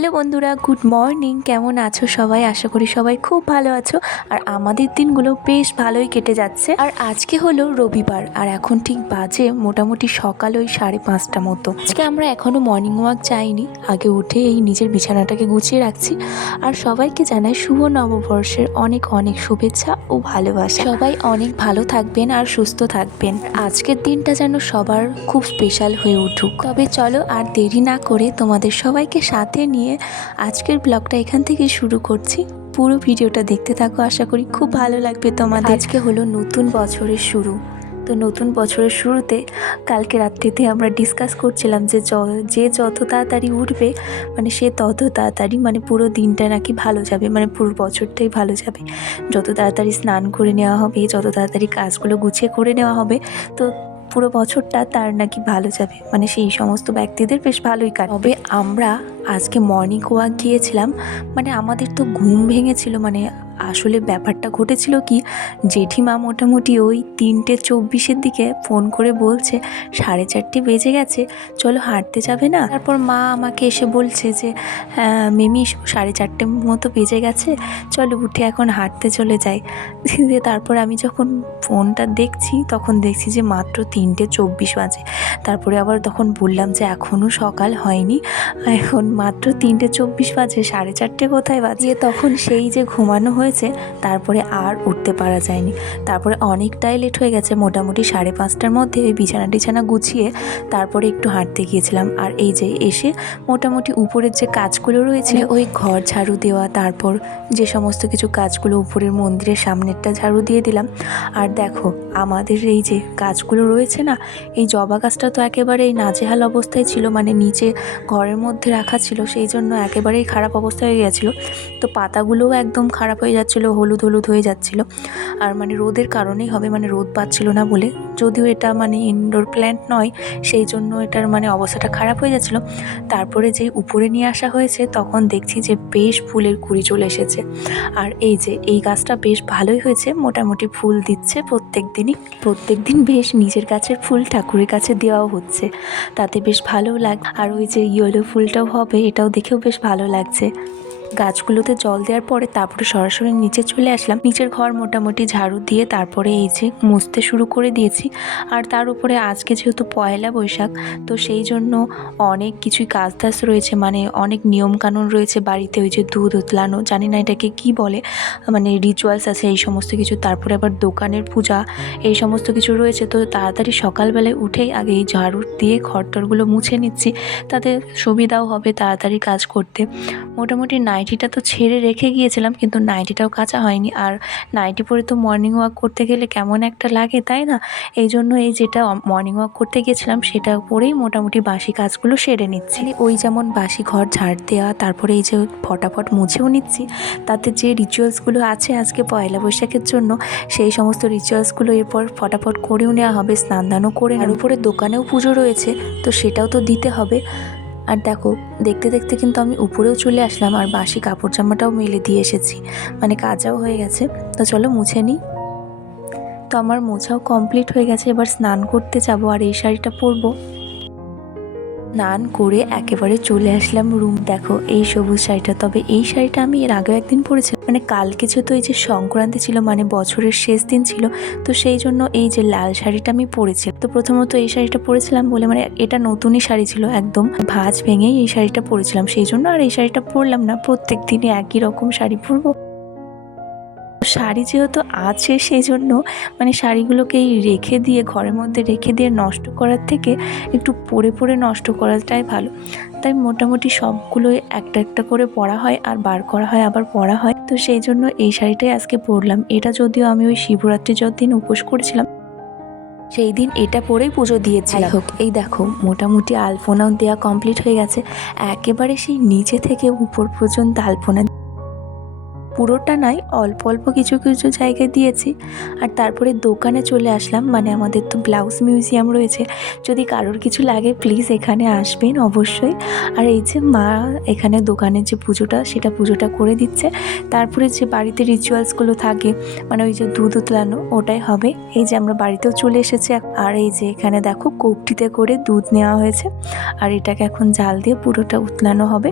Hello বন্ধুরা, good morning. কেমন আছো সবাই? আশা করি সবাই খুব ভালো আছো। আর আমাদের দিনগুলো বেশ ভালোই কেটে যাচ্ছে। আর আজকে হলো রবিবার, আর এখন ঠিক বাজে মোটামুটি সকাল ওই সাড়ে পাঁচটা মতো। আজকে আমরা এখনও মর্নিং ওয়াক যাইনি, আগে উঠে এই নিজের বিছানাটাকে গুছিয়ে রাখছি। আর সবাইকে জানাই শুভ নববর্ষের অনেক অনেক শুভেচ্ছা ও ভালোবাসা। সবাই অনেক ভালো থাকবেন আর সুস্থ থাকবেন। আজকের দিনটা যেন সবার খুব স্পেশাল হয়ে উঠুক। তবে চলো আর দেরি না করে তোমাদের সবাইকে সাথে নিয়ে আজকের ব্লগটা এখান থেকে শুরু করছি। পুরো ভিডিওটা দেখতে থাকো, আশা করি খুব ভালো লাগবে তোমাদের। আজকে হলো নতুন বছরের শুরু। তো নতুন বছরের শুরুতে কালকে রাত্রিতে আমরা ডিসকাস করছিলাম য- যে যত তাড়াতাড়ি উঠবে মানে সে তত তাড়াতাড়ি মানে পুরো দিনটা নাকি ভালো যাবে মানে পুরো বছরটাই ভালো যাবে। যত তাড়াতাড়ি স্নান করে নেওয়া হবে, যত তাড়াতাড়ি কাজগুলো গুছিয়ে করে নেওয়া হবে, তো পুরো বছরটা তার নাকি ভালো যাবে। মানে সেই সমস্ত ব্যক্তিদের বেশ ভালোই কাটবে। তবে আমরা আজকে মর্নিং ওয়াক গিয়েছিলাম মানে আমাদের তো ঘুম ভেঙেছিল মানে আসলে ব্যাপারটা ঘটেছিল কি, জেঠিমা মোটামুটি ওই তিনটে চব্বিশের দিকে ফোন করে বলছে, সাড়ে চারটে বেজে গেছে, চলো হাঁটতে যাবে না? তারপর মা আমাকে এসে বলছে যে হ্যাঁ মিমি সাড়ে চারটে মতো বেজে গেছে, চলো উঠে এখন হাঁটতে চলে যাই। তারপর আমি যখন ফোনটা দেখছি, তখন দেখছি যে মাত্র তিনটে চব্বিশ বাজে। তারপরে আবার তখন বললাম যে এখনও সকাল হয়নি, এখন মাত্র তিনটে চব্বিশ বাজে, সাড়ে চারটে কোথায় বাজিয়ে তখন সেই যে ঘুমানো হয়েছে তারপরে আর উঠতে পারা যায়নি। তারপরে অনেকটাই লেট হয়ে গেছে মোটামুটি সাড়ে পাঁচটার মধ্যে ওই বিছানা টিছানা গুছিয়ে তারপরে একটু হাঁটতে গিয়েছিলাম। আর এই যে এসে মোটামুটি উপরের যে কাজগুলো রয়েছে ওই ঘর ঝাড়ু দেওয়া তারপর যে সমস্ত কিছু কাজগুলো উপরের মন্দিরের সামনেরটা ঝাড়ু দিয়ে দিলাম। আর দেখো আমাদের এই যে গাছগুলো রয়েছে না এই জবা গাছটা তো একেবারেই নাজেহাল অবস্থায় ছিল মানে নিচে ঘরের মধ্যে রাখা ছিল সেই জন্য একেবারেই খারাপ অবস্থা হয়ে গেছিল। তো পাতাগুলোও একদম খারাপ হয়ে যাচ্ছিল, হলুদ হলুদ হয়ে যাচ্ছিল। আর মানে রোদের কারণেই হবে মানে রোদ পাচ্ছিল না বলে। যদিও এটা মানে ইনডোর প্ল্যান্ট নয়, সেই জন্য এটার মানে অবস্থাটা খারাপ হয়ে যাচ্ছিল। তারপরে যে উপরে নিয়ে আসা হয়েছে, তখন দেখছি যে বেশ ফুলের কুড়ি চলে এসেছে। আর এই যে, এই গাছটা বেশ ভালোই হয়েছে, মোটামুটি ফুল দিচ্ছে প্রত্যেক দিনই। প্রত্যেক দিন বেশ নিজের গাছের ফুল ঠাকুরের কাছে দেওয়াও হচ্ছে, তাতে বেশ ভালোও লাগ আর ওই যে ইয়েলো ফুলটাও হবে, এটাও দেখেও বেশ ভালো লাগছে। গাছগুলোতে জল দেওয়ার পরে তারপরে সরাসরি নিচে চলে আসলাম। নিচের ঘর মোটামুটি ঝাড়ু দিয়ে তারপরে এই যে মুছতে শুরু করে দিয়েছি। আর তার উপরে আজকে যেহেতু পয়লা বৈশাখ, তো সেই জন্য অনেক কিছুই কাজ টাজ রয়েছে। মানে অনেক নিয়মকানুন রয়েছে বাড়িতে, ওই যে দুধ উতলানো, জানি না এটাকে কি বলে মানে রিচুয়ালস আছে এই সমস্ত কিছু। তারপরে আবার দোকানের পূজা, এই সমস্ত কিছু রয়েছে। তো তাড়াতাড়ি সকালবেলায় উঠেই আগে এই ঝাড়ু দিয়ে ঘরটরগুলো মুছে নিচ্ছি। তাতে সুবিধাও হবে তাড়াতাড়ি কাজ করতে। মোটামুটি নাইটিটা তো ছেড়ে রেখে গিয়েছিলাম, কিন্তু নাইটিটাও কাঁচা হয়নি। আর নাইটি পরে তো মর্নিং ওয়াক করতে গেলে কেমন একটা লাগে, তাই না? এই জন্য এই যেটা মর্নিং ওয়াক করতে গিয়েছিলাম, সেটা পরেই মোটামুটি বাসি কাজগুলো সেরে নিচ্ছি। মানে ওই যেমন বাসি ঘর ঝাড় দেওয়া, তারপরে এই যে ফটাফট মুছেও নিচ্ছি, তাতে যে রিচুয়ালসগুলো আছে আজকে পয়লা বৈশাখের জন্য, সেই সমস্ত রিচুয়ালসগুলো এরপর ফটাফট করেও নেওয়া হবে স্নান দানও করে আর উপরে দোকানেও পুজো রয়েছে, তো সেটাও তো দিতে হবে। আর দেখো, দেখতে দেখতে কিন্তু আমি উপরেও চলে আসলাম আর বাসি কাপড় জামাটাও মেলে দিয়ে এসেছি। মানে কাজাও হয়ে গেছে। তো চলো মুছে নিই। তো আমার মোছাও কমপ্লিট হয়ে গেছে। এবার স্নান করতে যাব আর এই শাড়িটা পরবো। স্নান করে একেবারে চলে আসলাম রুম দেখো, এই সবুজ শাড়িটা, তবে এই শাড়িটা আমি এর আগেও একদিন পরেছিলাম মানে কালকে যেহেতু এই যে সংক্রান্তি ছিল মানে বছরের শেষ দিন ছিল, তো সেই জন্য এই যে লাল শাড়িটা আমি পরেছিলাম তো প্রথমত এই শাড়িটা পরেছিলাম বলে মানে এটা নতুনই শাড়ি ছিল একদম। ভাঁজ ভেঙেই এই শাড়িটা পরেছিলাম, সেই জন্য আর এই শাড়িটা পরলাম না। প্রত্যেক দিনই একই রকম শাড়ি পরবো। শাড়ি যেহেতু আছে সেই জন্য মানে শাড়িগুলোকেই রেখে দিয়ে ঘরের মধ্যে রেখে দিয়ে নষ্ট করার থেকে একটু পরে পরে নষ্ট করাটাই ভালো। তাই মোটামুটি সবগুলোই একটা একটা করে পরা হয় আর বার করা হয় আবার পরা হয়। তো সেই জন্য এই শাড়িটাই আজকে পরলাম। এটা যদিও আমি ওই শিবরাত্রি যতদিন উপোস করেছিলাম সেই দিন এটা পরেই পুজো দিয়েছিলাম হোক এই দেখো মোটামুটি আলপনাও দেওয়া কমপ্লিট হয়ে গেছে। একেবারে সেই নিচে থেকে উপর পর্যন্ত আলপনা পুরোটা নয়, অল্প অল্প কিছু কিছু জায়গায় দিয়েছি। আর তারপরে দোকানে চলে আসলাম মানে আমাদের তো ব্লাউজ মিউজিয়াম রয়েছে। যদি কারোর কিছু লাগে প্লিজ এখানে আসবেন অবশ্যই। আর এই যে মা এখানে দোকানের যে পুজোটা, সেটা পুজোটা করে দিচ্ছে। তারপরে যে বাড়িতে রিচুয়ালসগুলো থাকে মানে ওই যে দুধ উতলানো, ওটাই হবে। এই যে আমরা বাড়িতেও চলে এসেছি আর এই যে এখানে দেখো কৌপটিতে করে দুধ নেওয়া হয়েছে। আর এটাকে এখন জাল দিয়ে পুরোটা উতলানো হবে।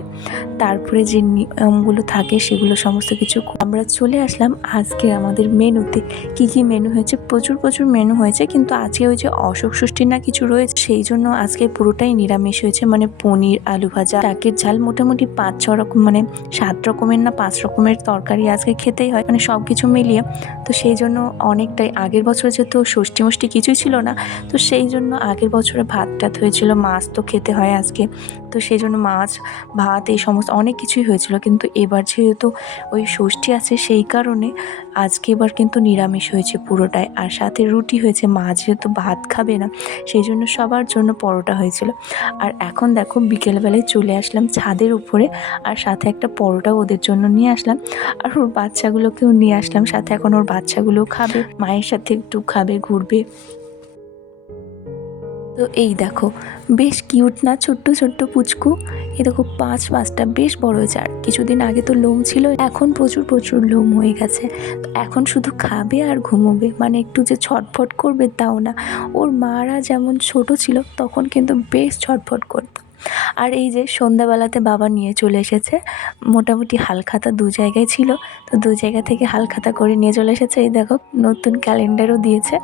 তারপরে যে নিয়মগুলো থাকে, সেগুলো সমস্ত কিছু আমরা চলে আসলাম আজকে আমাদের মেনুতে। কি কি মেনু হয়েছে? প্রচুর প্রচুর মেনু হয়েছে, কিন্তু আজকে ওই যে অশোক ষষ্ঠী না কিছু রয়েছে, সেই জন্য আজকে পুরোটাই নিরামিষ হয়েছে মানে পনির, আলু ভাজা ডাকের ঝাল, মোটামুটি পাঁচ, ছ রকম মানে সাত রকমের না পাঁচ রকমের তরকারি আজকে খেতেই হয় মানে সব কিছু মিলিয়ে। তো সেই জন্য অনেকটাই, আগের বছর যেহেতু ষষ্ঠী মষ্টি কিছুই ছিল না, তো সেই জন্য আগের বছরে ভাত টাত হয়েছিল, মাছ তো খেতে হয় আজকে। তো সেই জন্য মাছ, ভাত, এই সমস্ত অনেক কিছুই হয়েছিল, কিন্তু এবার যেহেতু ওই ষষ্ঠী আছে সেই কারণে আজকে এবার কিন্তু নিরামিষ হয়েছে পুরোটাই। আর সাথে রুটি হয়েছে, মা যেহেতু ভাত খাবে না, সেই জন্য সবার জন্য পরোটা হয়েছিল। আর এখন দেখো বিকেলবেলায় চলে আসলাম ছাদের উপরে, আর সাথে একটা পরোটা ওদের জন্য নিয়ে আসলাম। আর ওর বাচ্চাগুলোকেও নিয়ে আসলাম, সাথে এখন ওর বাচ্চাগুলোও খাবে, মায়ের সাথে একটু খাবে, ঘুরবে। তো এই দেখো, বেশ কিউট না? ছোট্ট ছোট্ট পুচকু। এ দেখো, পাঁচ পাঁচটা বেশ বড় হয়েছে। আর কিছুদিন আগে তো লোম ছিল, এখন প্রচুর প্রচুর লোম হয়ে গেছে। তো এখন শুধু খাবে আর ঘুমোবে। মানে একটু যে ছটফট করবে তাও না। ওর মারা যেমন ছোট ছিল, তখন কিন্তু বেশ ছটফট করতো। আর এই যে সন্ধ্যাবেলাতে বাবা নিয়ে চলে এসেছে। মোটামুটি হালখাতা দু জায়গায় ছিল। তো দু জায়গা থেকে হালখাতা করে নিয়ে চলে এসেছে। এই দেখো, নতুন ক্যালেন্ডারও দিয়েছে।